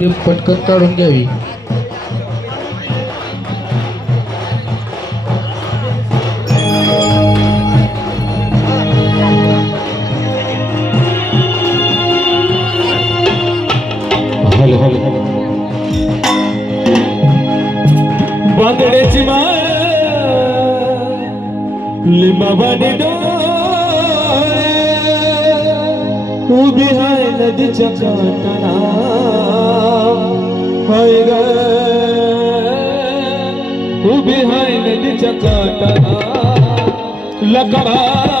ती पटकन काढून घ्यावी लिमाबा तू उभी आहे नदीच्या काताना हाय ग उभी हाय नदीच्या काटाला लकडा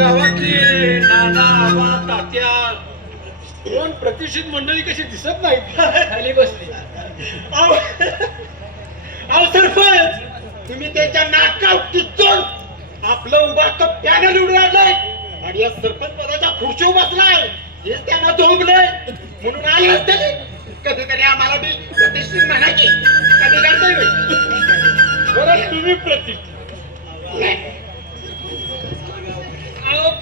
गावातली नाना वा तात्या दोन प्रतिष्ठित मंडळी कशी दिसत नाही खाली बसली अहो सरपंच तुम्ही त्याच्या नाका टिचून आपलं उभा कप पॅनल उडू लागलाय आणि या सरपंच पदाच्या खुर्ची बसलाय हेच त्यांना झोंबलंय म्हणून आले असते कधीतरी आम्हाला बी प्रतिष्ठित म्हणायची कधी करताय बरं तुम्ही प्रतिष्ठित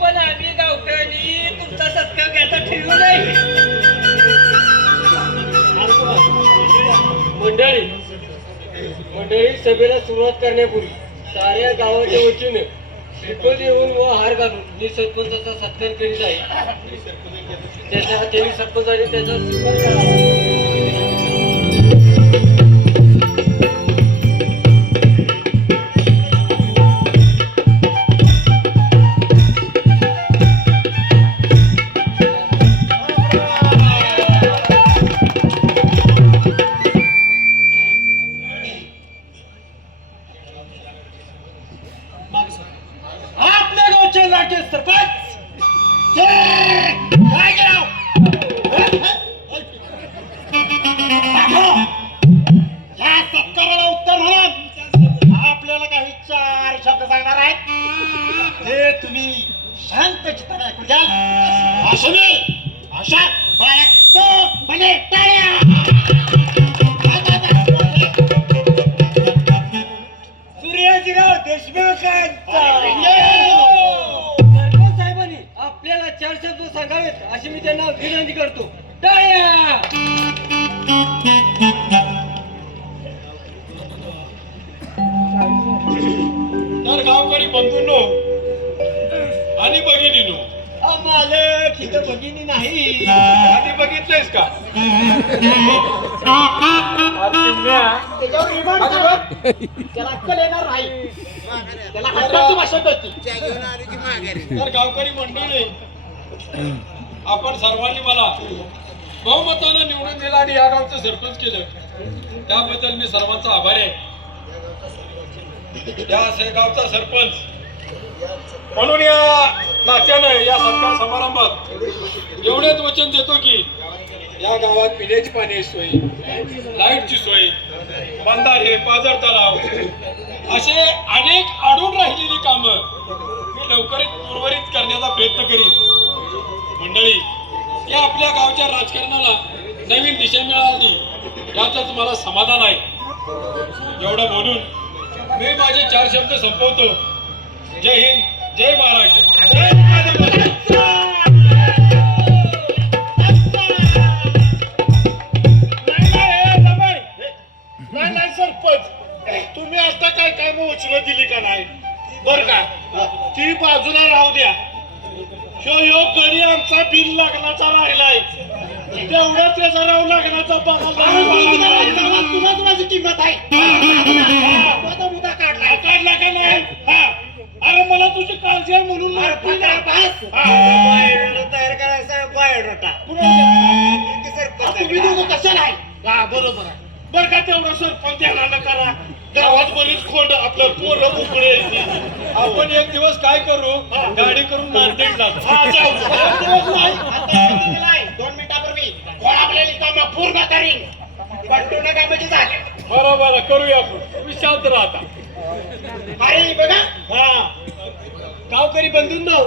पण आम्ही गावकऱ्यांनी तुमचा सत्कार घ्यायचा ठेवू नाही मंडळी मंडळी सभेला सुरुवात करण्यापूर्वी साऱ्या गावाच्या वतीने शिकवत येऊन व हार घालून मी सरपंचाचा सत्कार करीत आहे त्याच्या सरपंच आणि त्याचा स्वीकार करावा हो. या सत्काराला उत्तर म्हणून आपल्याला काही चार शब्द सांगणार आहेत हे तुम्ही शांत चित्ताने ऐकू द्या असं मी अशा बाळगतो म्हणजे सूर्यजीराव देशमुखांचा सरपंच साहेबांनी आपल्याला चार शब्द सांगावेत अशी मी त्यांना विनंती करतो टाळ्या तर गावकरी बंधूंनो आणि बघिनीनो मालक इथं बघिनी नाही आधी बघितलंयस का त्याला अक्कल येणार नाही त्याला तर गावकरी मंडळी आपण सर्वांनी मला बहुमतानं निवडून दिला आणि या गावचं सरपंच केलं त्याबद्दल मी सर्वांचा आभार आहे या गावचा सरपंच म्हणून या नात्यानं या सत्कार समारंभात एवढेच वचन देतो की या गावात पिण्याची पाणी सोय लाईटची सोय बांधारे पाजर तलाव असे अनेक अडून राहिलेली कामं मी लवकरच उर्वरित करण्याचा प्रयत्न राज्याच्या राजकारणाला नवीन दिशा मिळाली याच मला समाधान आहे एवढं बोलून मी माझे चार शब्द संपवतो जय हिंद जय महाराष्ट्र जय तुम्ही आता काय काय उचल दिली का नाही बर का ती बाजूला राहू द्या शो योग घरी आमचा बिल लागण्याचा राहिलाय तेवढ्याच त्याचा राव लागण्याचा तुलाच माझी किंमत आहे माझा मुद्दा काढला काढला का नाही अरे मला तुझी काळजी आहे म्हणून तयार करायचा बायोडोटा तुम्ही दोघं कशाला आहे हा बरोबर आहे बर का तेवढा सरपंच येणार करा गावात बरीच खोंड आपलं पोरं उकडे आपण एक दिवस काय करू गाडी करून मार्केट मार्केटला जाऊ काम पूर्ण करीन ना नका म्हणजे झाले बरं बरं करूया आपण तुम्ही शांत राहता अरे बघा हा गावकरी बंधूंनो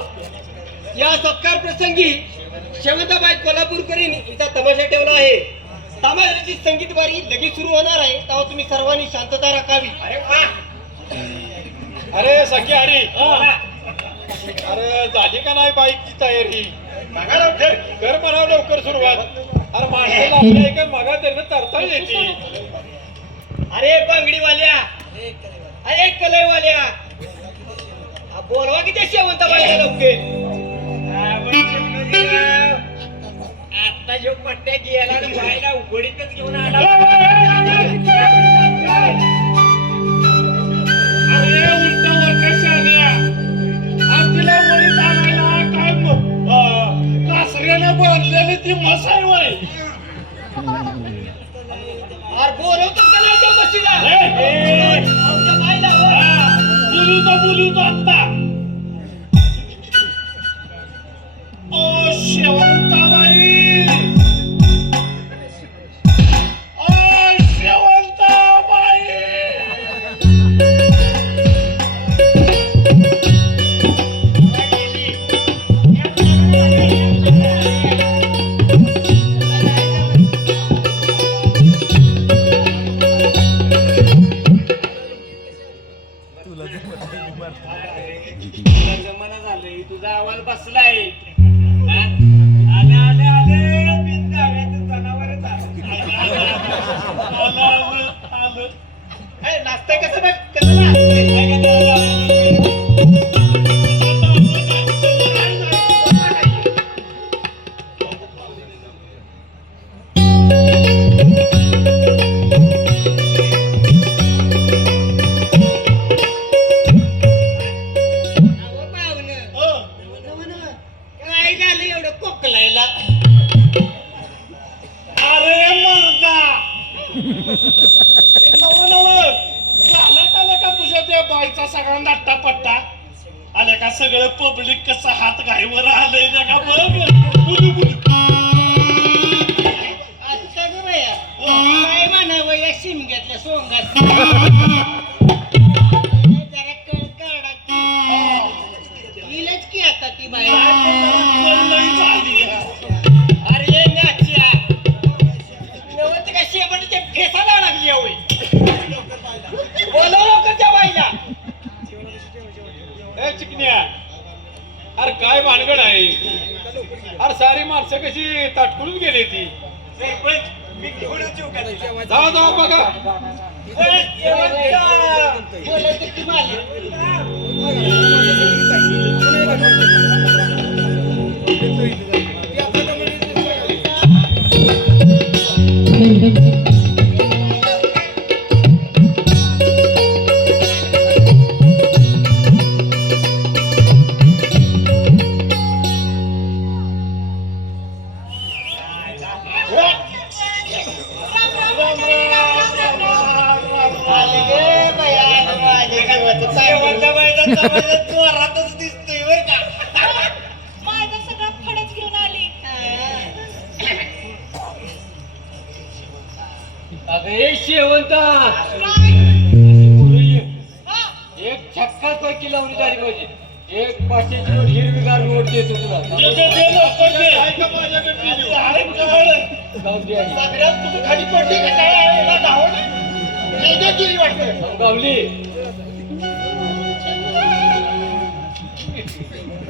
या सत्कार प्रसंगी शेवंताबाई कोल्हापूरकरीन इथं तमाशा ठेवला आहे तमाशाची संगीत वारी लगेच सुरू होणार आहे तेव्हा तुम्ही सर्वांनी शांतता राखावी अरे अरे सखी हरी अरे झाली का नाही बाईकची तयारी कर बनाव लवकर सुरुवात अरे माणसं लागले काय मगा त्यांना तरताळ येते अरे बांगडीवाल्या अरे कलरवाल्या बोलवा किती शेवंत पाहिजे लोक आता जो पट्ट्या गेला बायला उघडीतच घेऊन आला हो. बोलू तो बोलू तो आता केसाला लागली एवढी बोलव लवकर बाईला ए चिकन्या अरे काय भानगड आहे अरे सारी माणसं कशी ताटकुळून गेली ती जाऊ जाऊ बघा बोलायचं दबायचं शेवट दिसतोय बर का माझा सगळा फडच घेऊन आली शेवंता एक छक्का पैकी लावून झाली पाहिजे एक पाचशेची नोट हिरवीगार नोट देतो तुला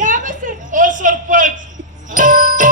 ओ सरपंच